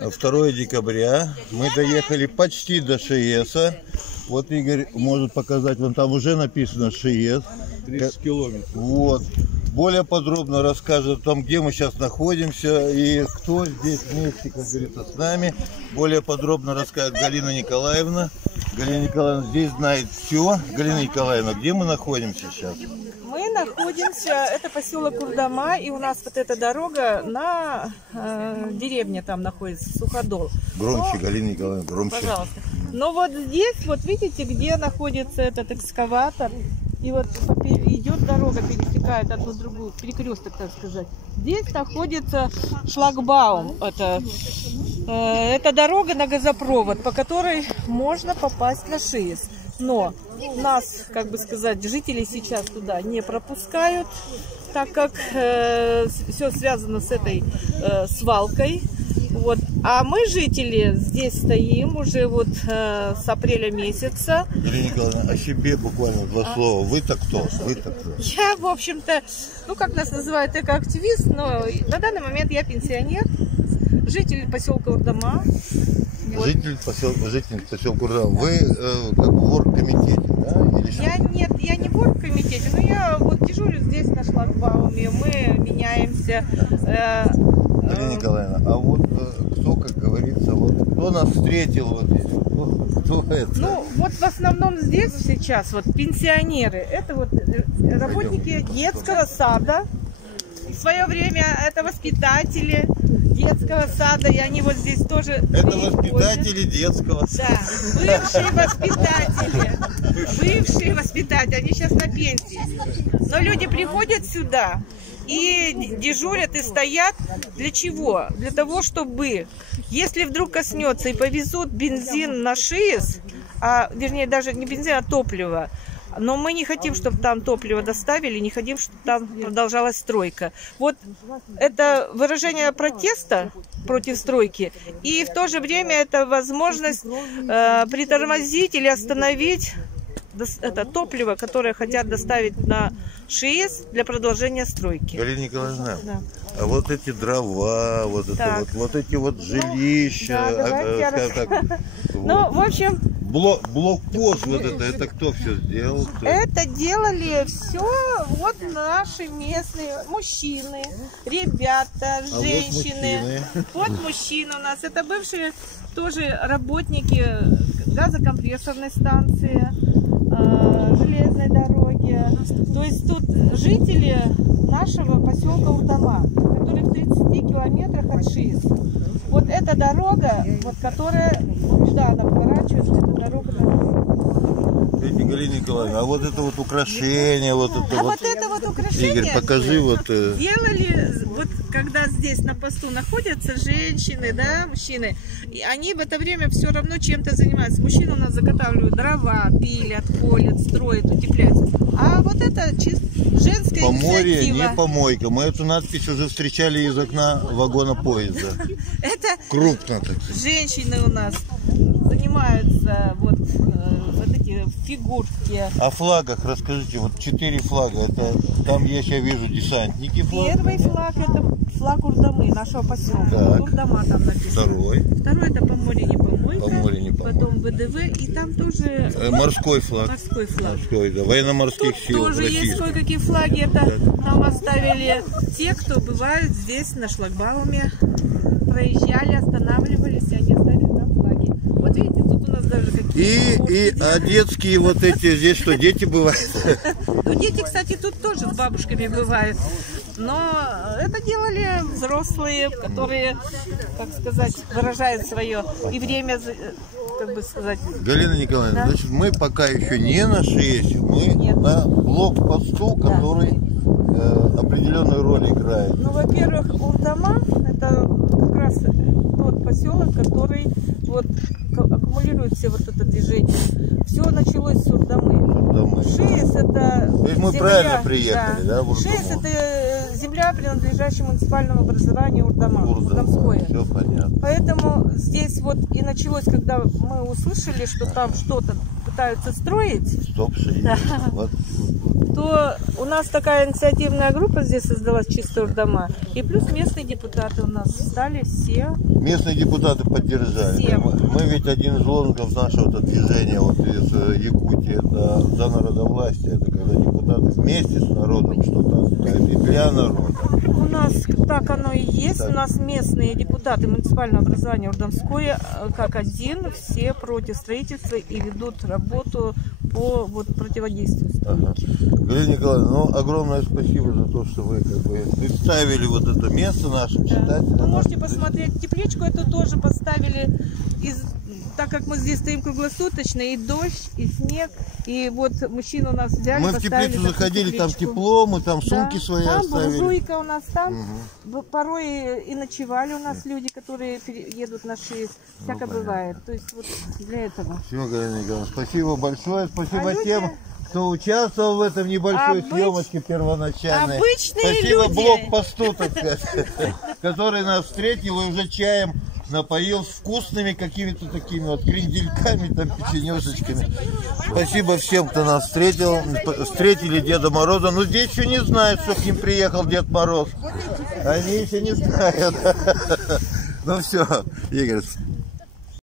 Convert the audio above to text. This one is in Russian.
2 декабря. Мы доехали почти до ШИЭСа. Вот Игорь может показать, вон там уже написано ШИЭС. 30 километров. Вот. Более подробно расскажет о том, где мы сейчас находимся и кто здесь вместе, как говорится, с нами. Более подробно расскажет Галина Николаевна. Галина Николаевна здесь знает все. Галина Николаевна, где мы находимся сейчас? Мы находимся, это поселок Урдама, и у нас вот эта дорога на деревне там находится, Суходол. Громче, Галина Николаевна, громче. Пожалуйста. Но вот здесь, вот видите, где находится этот экскаватор, и вот идет дорога, пересекает одну другую, перекресток, так сказать. Здесь находится шлагбаум. Это дорога на газопровод, по которой можно попасть на ШИЭС. Но нас, как бы сказать, жители сейчас туда не пропускают, так как все связано с этой свалкой. Вот. А мы, жители, здесь стоим уже вот с апреля месяца. Галина Николаевна, о себе буквально 2 слова. Вы-то кто? Вы-то кто? Я, в общем-то, ну как нас называют, экоактивист, но на данный момент я пенсионер, житель поселка Урдама. Вот. Житель поселка Урдама. Вы как бы в оргкомитете, да? Или что? Я не в оргкомитете, но я вот дежурю здесь на шлагбауме, мы меняемся. Галина Николаевна, а вот кто, как говорится, вот кто нас встретил вот здесь? Кто это? Ну, вот в основном здесь сейчас вот пенсионеры, это вот работники детского сада. В свое время это воспитатели детского сада, и они вот здесь тоже... Это воспитатели детского сада. Да, бывшие воспитатели, они сейчас на пенсии. Но люди приходят сюда и дежурят, и стоят. Для чего? Для того, чтобы, если вдруг коснется и повезут бензин на ШИЭС, вернее, даже не бензин, а топливо, но мы не хотим, чтобы там топливо доставили, не хотим, чтобы там продолжалась стройка. Вот это выражение протеста против стройки, и в то же время это возможность притормозить или остановить это топливо, которое хотят доставить на ШИЭС для продолжения стройки. Галина Николаевна, да. А вот эти дрова, вот эти вот жилища, ну, в общем... Блокпост вот это кто все сделал? Кто? Это делали все вот наши местные мужчины, ребята, женщины. Вот мужчины у нас. Это бывшие тоже работники газокомпрессорной станции, железной дороги. То есть тут жители нашего поселка Урдама, который в 30 километрах от ШИЭС. Вот эта дорога, вот, которая туда она поворачивается, эта дорога. Галина Николаевна, а вот это вот украшение, вот это вот украшение, Игорь, покажи вот. Делали, вот когда здесь на посту находятся женщины, да, мужчины, и они в это время все равно чем-то занимаются. Мужчины у нас заготавливают дрова, пилят, колят, строят, утепляются. А вот это чисто женская Поморье, инициатива. не помойка. Мы эту надпись уже встречали из окна вагона поезда. Это крупно так. Женщины у нас занимаются вот эти фигурки. О флагах расскажите. Вот 4 флага. Это там я вижу десантники. Первый флаг это флаг Урдамы, нашего поселка. Урдама там написано. Второй это Поморье, не помойка. Потом ВДВ, и там тоже морской флаг. Морской флаг. Морской, да. Военно-морских сил. Тоже есть кое-какие флаги. Это нам оставили те, кто бывают здесь на шлагбауме. Проезжали, останавливались, и они оставили нам флаги. Вот видите, тут у нас даже какие-то... А детские вот эти, здесь что, дети бывают? Ну, дети, кстати, тут тоже с бабушками бывают. Но это делали взрослые, которые, как сказать, выражают свое и время, как бы сказать. Галина Николаевна, да? Значит, мы пока еще не на ШИЭСе, мы на блокпосту, который определенную роль играет. Ну, во-первых, Урдама это как раз тот поселок, который вот аккумулирует все вот это движение. Все началось с Урдамы. ШИЭС это то есть мы земля, правильно приехали, да, в Урдаму? ШИЭС это земля, принадлежащая муниципальному образованию Урдама, Урдамское. Все понятно. Поэтому здесь вот и началось, когда мы услышали, что там что-то пытаются строить, Стоп, вот. то у нас такая инициативная группа здесь создалась, «Чистые дома», и плюс местные депутаты у нас стали все. Местные депутаты поддержали. Все. Мы ведь один из лозунгов нашего движения вот из Якутии, это за народовластие, это когда депутаты вместе с народом что-то оставят, и для народа. У нас так оно и есть. Так. У нас местные депутаты муниципального образования Урдомское как один, все против строительства и ведут работу по вот, противодействию стройке. Галина Николаевна, ну, огромное спасибо за то, что вы как бы представили вот это место нашим читателям. Вы можете посмотреть тепличку, эту тоже поставили, так как мы здесь стоим круглосуточно, и дождь, и снег, и вот мужчины у нас взяли, Мы в поставили теплицу заходили, там тепличку. тепло, мы там сумки Да, свои там оставили. буржуйка у нас, там порой и ночевали у нас люди, которые едут на ШИС, всякое бывает. То есть вот для этого. Все, Галина Николаевна, спасибо большое, спасибо люди- тем, кто участвовал в этом небольшой Обыч- съемочке первоначальной. обычные Спасибо люди. блокпосту, так сказать, который нас встретил и уже чаем напоил с вкусными какими-то такими вот крендельками, там, печенюшечками. Спасибо всем, кто нас встретил. Встретили Деда Мороза. Но здесь еще не знают, что к ним приехал Дед Мороз. Они еще не знают. Ну все, Игорь,